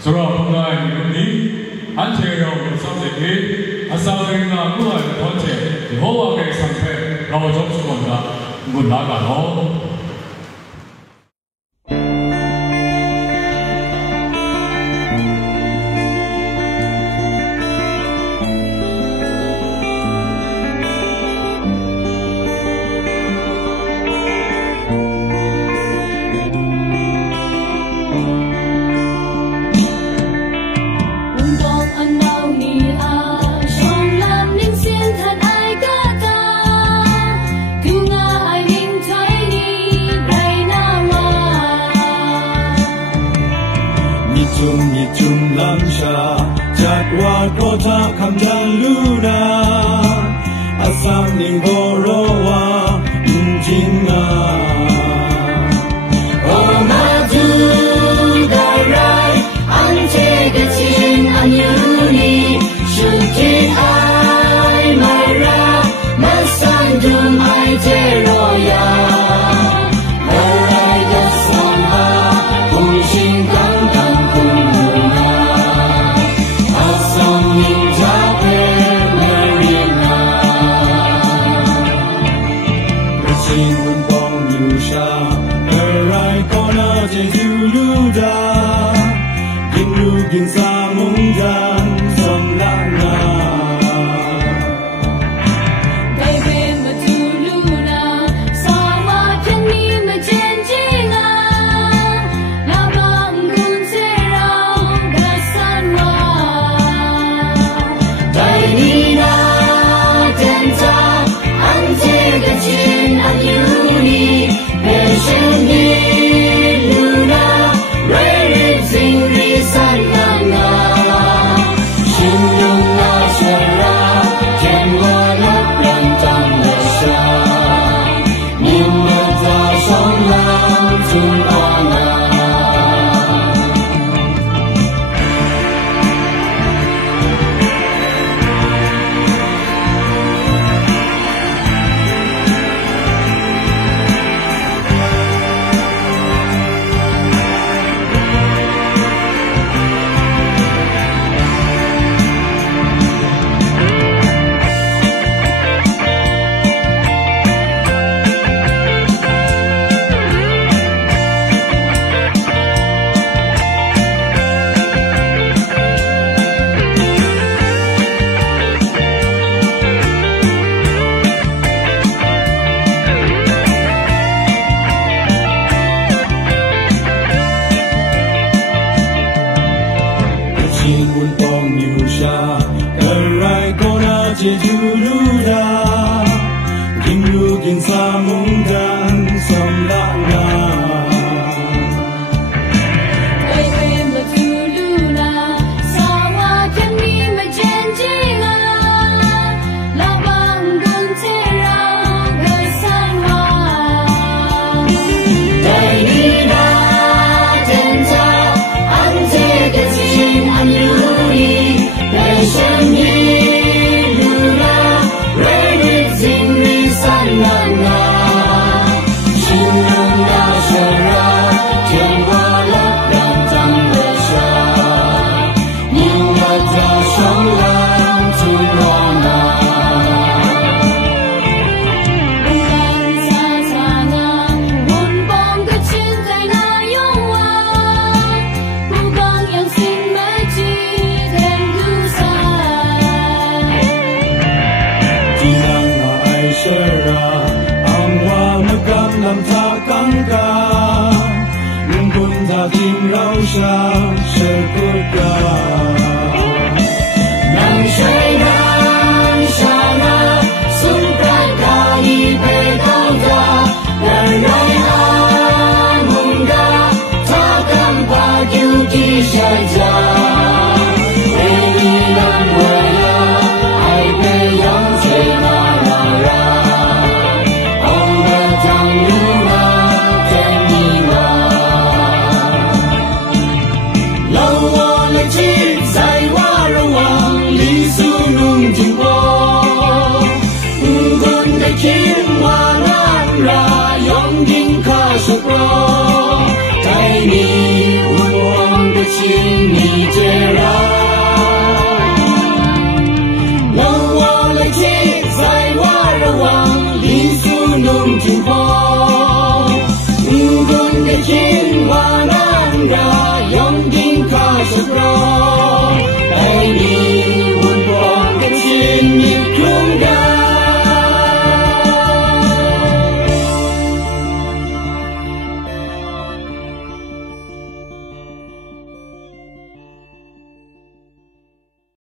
소라분가의 안채영 선생님이 아사드링나 누아의 번째 여호와의 상패 라고 접수건다 문 나가노 Nitum lamsha jatwa kota kamdaluna asam ningorowa injinga Omadu darai ante gachin anyuni shuti ai mara masandum ai teroya Marai dasama umshin Gin sa mong dan som lang na Baby matuluna sawa kani majenjina labang gun serang dasanwa Dainina tenta ante gachin anyuni Pesheni luna Rere zingri sanana Shinung na shara Kenwa laplan tang lesha Nimata shong lang tumana Chingun pong niusha Karai kona jejuluda Gimlugin sa mungdan som lana Baby matuluna sawa kani majenjina labang gun serang dasanwa Dainina tenta ante gachin anyuni Pesheni luna Rere zingri sanana Shinung na shara Kenwa laplan tang lesha Nimata shong lang tumana Bukan sasana Unbong kecil kaya yongwa Bukan yang sin majid dan dusa Tinang na ay shara Ang wa magam lam ta kangka Nungkun ta jing lau sha Shekuka Nang shaidan shana Sumpran kai bedauda Bernai amunda Takkan pagyu di syaja Enilan waya Ai beyang cenarara Ang datang luna tenima Lawa lejit zai warawang Li sunung jingwo Ngun de kim wanan ra Yong ging ka shukro Tai ni unwang de 心你接让。